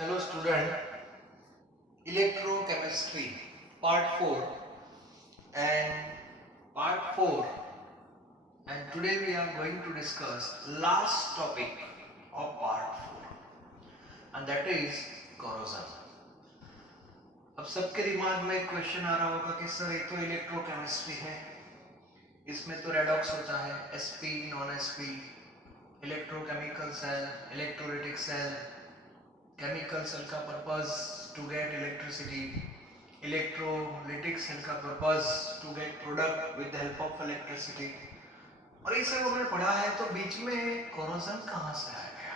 Hello student, electrochemistry part 4 and part 4 and today we are going to discuss last topic of part 4 and that is corrosion. अब सबके दिमाग में एक question आ रहा होगा कि सर ये तो इलेक्ट्रोकेमिस्ट्री है, इसमें तो रेडॉक्स होता है sp non sp, electrochemical cell, electrolytic cell, chemical cell का purpose to get electricity, electrolytic cell का purpose to get product with the help of electricity. और ये सब हमने पढ़ा है, तो बीच में कोरोजन कहाँ से आ गया?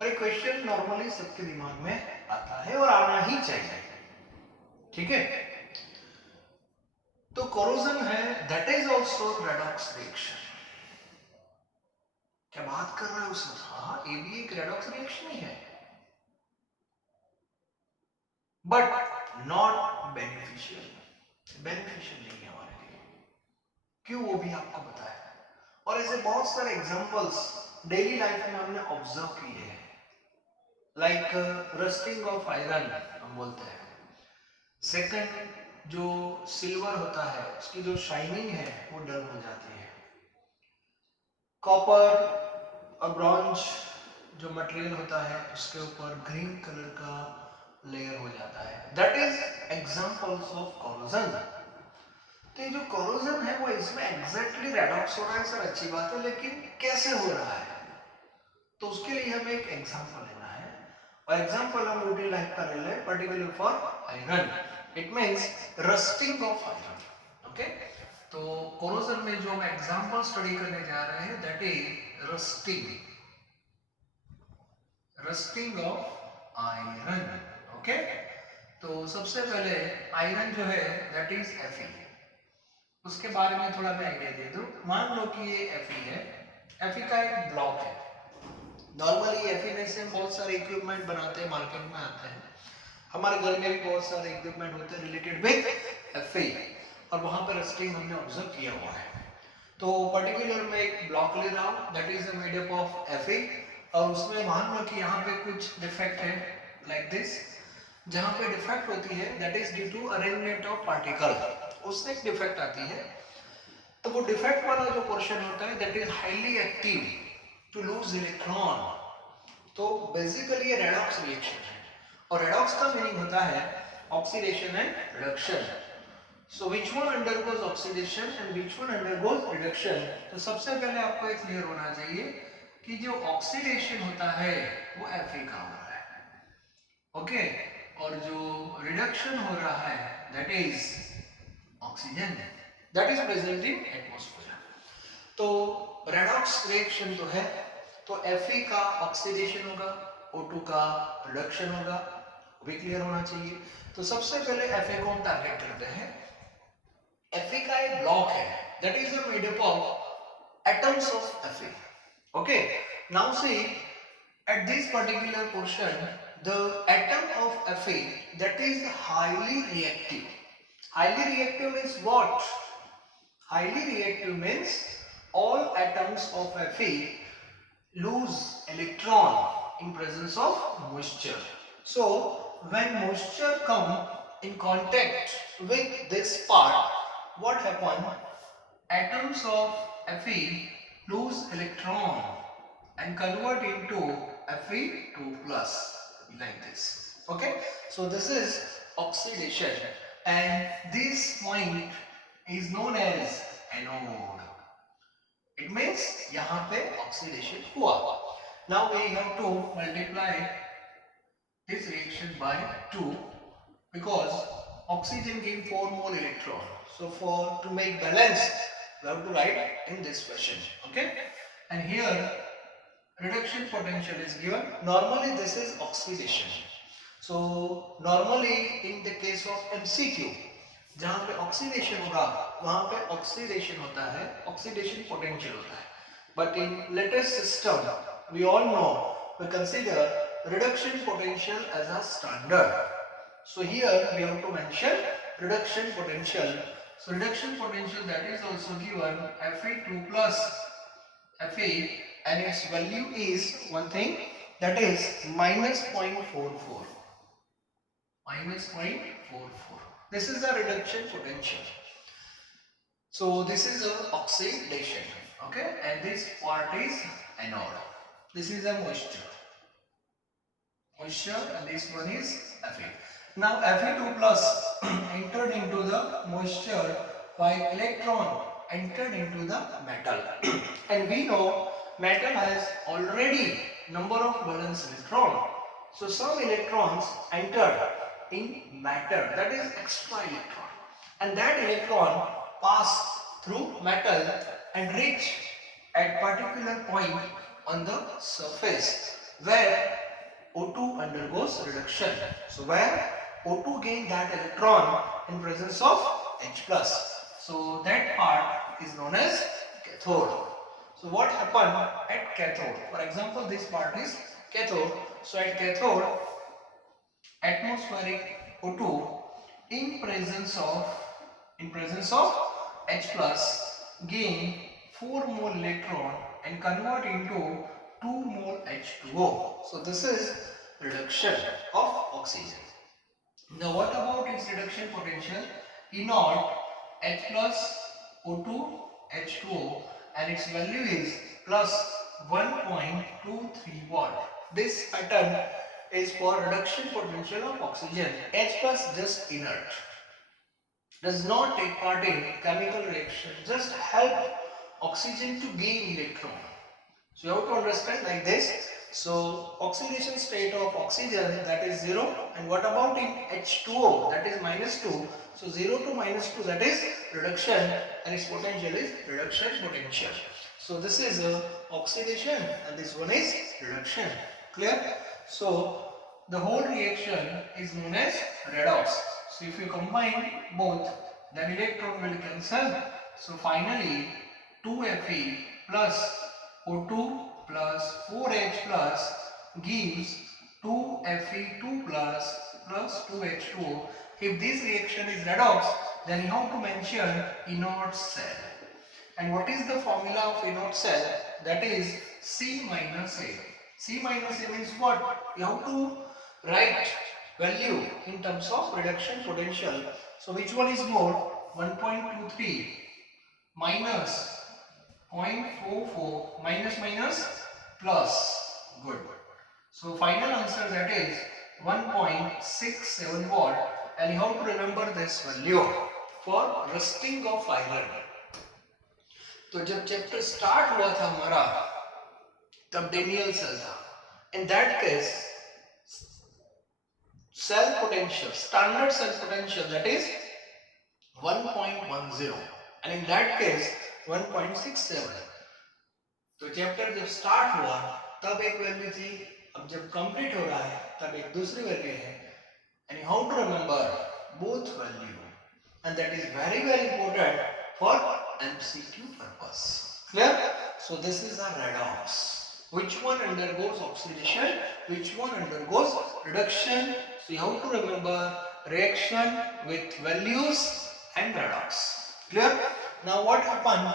और ये क्वेश्चन नॉर्मली सबके दिमाग में आता है और आना ही चाहिए, ठीक है? तो कोरोजन है, that is also redox reaction. क्या बात कर रहे हो सर? हाँ, ये भी एक रेडॉक्स रिएक्शन ही है, बट नॉट बेनिफिशियल। बेनिफिशियल नहीं है हमारे लिए। क्यों, वो भी आपको पता है। और ऐसे बहुत सारे एग्जांपल्स डेली लाइफ में हमने ऑब्जर्व किए हैं, लाइक रस्टिंग ऑफ आयरन हम बोलते हैं। सेकंड, जो सिल्वर होता है उसकी जो शाइनिंग है वो डल हो जाती है। कॉपर और ब्रॉन्ज जो मटेरियल होता है उसके ऊपर ग्रीन कलर का लेयर हो जाता है। That is examples of corrosion. तो ये जो कोरोजन है वो इसमें एग्जैक्टली रेडॉक्स हो रहा है सर, अच्छी बात है, लेकिन कैसे हो रहा है? तो उसके लिए हमें एक एग्जांपल लेना है और एग्जांपल हम रूटीन लाइफ का ले लें, particular for iron. It means rusting of iron. Okay, तो कोरोजन में जो हम एग्जांपल स्टडी करने जा रहे हैं that is rusting of iron. Okay, तो सबसे पहले आयरन जो है दैट इज Fe। उसके बारे में थोड़ा मैं आइडिया दे दूं। मान लो कि ये Fe है, Fe का एक ब्लॉक है। नॉर्मली Fe में से बहुत सारे इक्विपमेंट बनाते हैं, मार्केट में आते हैं। हमारे घर में भी बहुत सारे इक्विपमेंट होते हैं रिलेटेड विद Fe और वहां पर रस्टिंग हमने ऑब्जर्व किया हुआ है। तो पर्टिकुलर मैं एक ब्लॉक ले रहा हूँ that is made up of Fe और उसमें मान लो कि यहाँ पे कुछ डिफेक्ट है लाइक दिस। जहाँ पे डिफेक्ट होती है that is due to arrangement of particle, उससे एक डिफेक्ट आती है। तो वो डिफेक्ट वाला जो पोर्शन होता है that is highly active to lose electron. तो बेसिकली ये रेडॉक्स रिएक्शन है और रेडॉक्स का मीनिंग होता है oxidation and reduction. So which one undergoes oxidation and which one undergoes reduction? तो सबसे पहले आपको एक क्लियर होना चाहिए कि जो ऑक्सीडेशन होता है वो Fe का हो रहा है, ओके, और जो रिडक्शन हो रहा है that is oxygen that is present in atmosphere. तो रेडॉक्स रिएक्शन तो है, तो Fe का ऑक्सीडेशन होगा, O2 का रिडक्शन होगा, भी क्लियर होना चाहिए। तो सबसे पहले Fe को हम टारगेट करते हैं। Fe का एक ब्लॉक है that is made up of atoms of Fe। Okay, now see at this particular portion the atom of Fe that is highly reactive. Highly reactive means what? Highly reactive means all atoms of Fe lose electron in presence of moisture. So when moisture come in contact with this part, what happen? Atoms of Fe lose electron and convert into Fe2 plus like this. Okay, so this is oxidation and this point is known as anode. It means यहाँ पे oxidation हुआ. Now we have to multiply this reaction by 2 because oxygen gives 4 more electron. So for to make balance we have to write in this fashion. Okay, and here reduction potential is given. Normally this is oxidation. So normally in the case of MCQ जहाँ पे oxidation होगा वहां पे oxidation होता है, oxidation potential होता है, but in latest system we all know we consider reduction potential as a standard. So here we have to mention reduction potential. So reduction potential that is also given Fe2 plus Fe and its value is one thing that is minus 0.44. Minus 0.44. This is the reduction potential. So this is a oxidation, okay, and this part is anode. This is a moisture, and this one is Fe. Now Fe2 plus entered into the moisture while electron entered into the metal. And we know metal has already number of valence electron. So some electrons entered in matter, that is extra electron, and that electron pass through metal and reach at particular point on the surface where O2 undergoes reduction. So where O2 gain that electron in presence of H plus. So that part is known as cathode. So what happened at cathode? For example, this part is cathode. So at cathode, atmospheric O2 in presence of H plus gain 4 mole electron and convert into 2 mole H2O. So this is reduction of oxygen. Now what about its reduction potential? E naught H plus O2 H2O, and its value is plus 1.23 watt. This pattern is for reduction potential of oxygen. H plus just inert, does not take part in chemical reaction, just help oxygen to gain electron. So you have to understand like this. So oxidation state of oxygen, that is 0, and what about in H2O, that is minus 2. So 0 to minus 2, that is reduction, and its potential is reduction potential. So this is oxidation and this one is reduction. Clear? So the whole reaction is known as redox. So if you combine both, then electron will cancel. So finally 2Fe plus O2 plus 4H plus gives 2Fe2 plus 2H2O. If this reaction is redox, then you have to mention inert cell. And what is the formula of inert cell? That is C minus A. C minus A means what? You have to write value in terms of reduction potential. So which one is more? 1.23 minus 0.44 minus plus. Good. So final answer, that is 1.67 watt, and you have to remember this value for rusting of iron. तो जब chapter start हुआ था हमारा, तब Daniel cell था. In that case, cell potential, standard cell potential, that is 1.10, and in that case 1.67. तो chapter जब start हुआ तब एक वैल्यू थी, अब जब कंप्लीट हो रहा है तब एक दूसरी वैल्यू है. And you have to remember both value, and that is very important for MCQ purpose. Clear? So this is a redox. Which one undergoes oxidation? Which one undergoes reduction? So you have to remember reaction with values and redox. Clear? Now what happened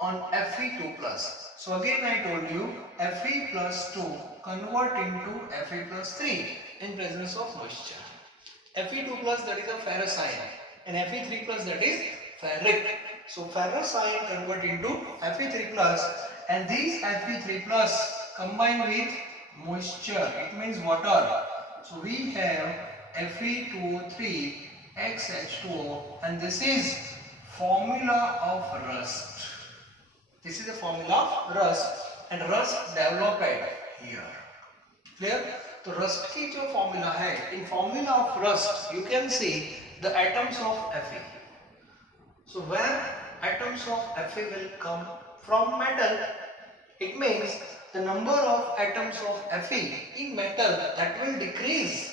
on Fe2 plus? So again I told you Fe plus 2 convert into Fe plus 3 in presence of moisture. Fe2 plus, that is a ferrous ion, and Fe3 plus, that is ferric. So ferrous ion convert into Fe3 plus, and these Fe3 plus combine with moisture, it means water. So we have Fe2O3 XH2O, and this is formula of rust. This is the formula of rust, and rust developed here. Clear? तो rust की जो formula है, in formula of rust you can see the atoms of Fe. So where atoms of Fe will come from metal, it means the number of atoms of Fe in metal, that will decrease.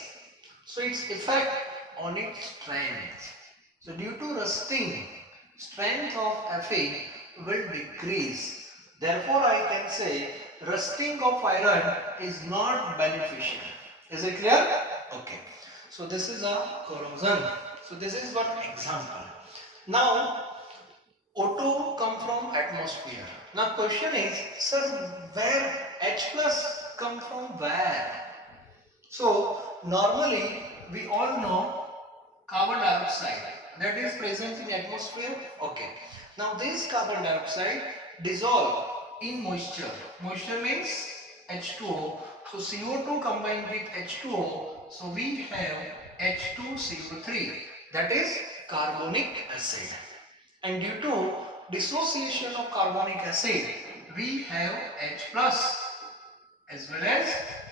So its effect on its strength. So due to rusting, strength of Fe will decrease. Therefore I can say rusting of iron is not beneficial. Is it clear? Okay. So this is a corrosion. So this is one example. Now O2 come from atmosphere. Now question is, sir, where H plus come from where? So normally we all know carbon dioxide that is present in atmosphere. Okay. Now this carbon dioxide dissolve in moisture. Moisture means H2O. So CO2 combined with H2O. So we have H2CO3. That is carbonic acid. And due to dissociation of carbonic acid, we have H plus as well as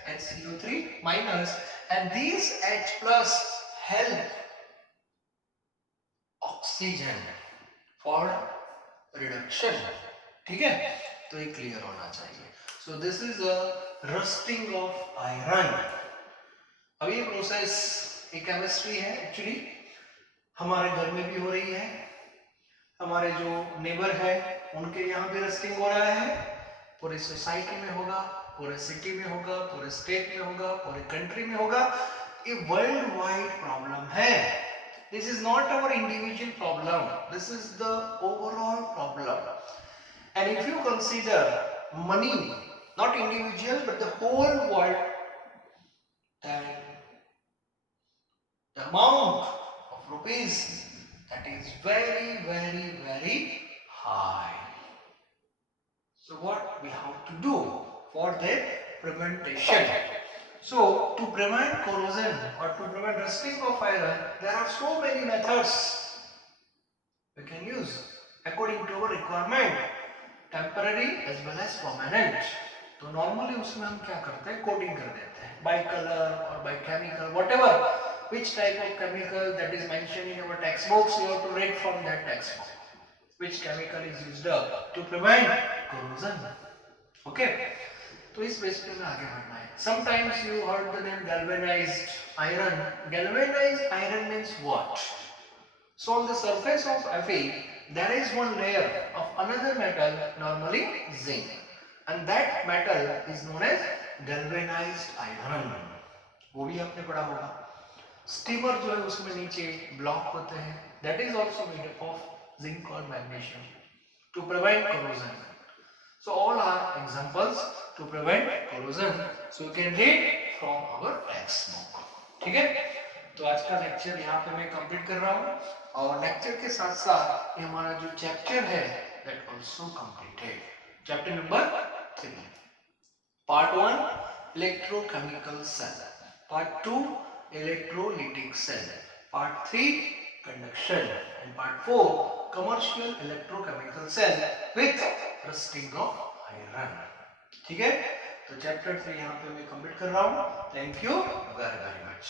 HCO3 minus, and these H plus help oxygen for reduction. ठीक है, तो ये clear होना चाहिए. So this is a rusting of iron. अब ये process एक chemistry है एक्चुअली, हमारे घर में भी हो रही है, हमारे जो नेबर है उनके यहाँ भी रस्टिंग हो रहा है, पूरी सोसाइटी में होगा, पूरे सिटी में होगा, पूरे स्टेट में होगा, पूरे कंट्री में होगा. ये वर्ल्ड वाइड प्रॉब्लम है. This is not our individual problem. This is the overall problem. And if you consider money, not individual but the whole world, then the amount of rupees that is very, very, very high. So what we have to do for their prevention? So to prevent corrosion or to prevent rusting of iron, there are so many methods we can use according to our requirement, temporary as well as permanent. तो normally उसमें हम क्या करते हैं, coating कर देते हैं by color or by chemical, whatever, which type of chemical that is mentioned in our textbooks, you have to read from that textbook which chemical is used to prevent corrosion. Okay, तो इस base पे में आगे बढ़ना है. Sometimes you heard the name galvanized iron. Galvanized iron means what? So on the surface of Fe there is one layer of another metal, normally zinc, and that metal is known as galvanized iron. वो भी आपने पढ़ा होगा. Steamer जो है उसमें नीचे block होते हैं, that is also made up of zinc or magnesium to prevent corrosion. So all are examples to prevent corrosion. So you can read from our textbook. ठीक है, तो आज का लेक्चर यहाँ पे मैं कंप्लीट कर रहा हूँ, और लेक्चर के साथ साथ ये हमारा जो चैप्टर है that also completed. Chapter number 3. Part 1 electrochemical cell, part 2 electrolytic cell, part 3 conduction, and part 4 commercial electrochemical cell with rusting of iron. ठीक है, तो चैप्टर 3 यहाँ पे मैं कंप्लीट कर रहा हूँ. Thank you very very much.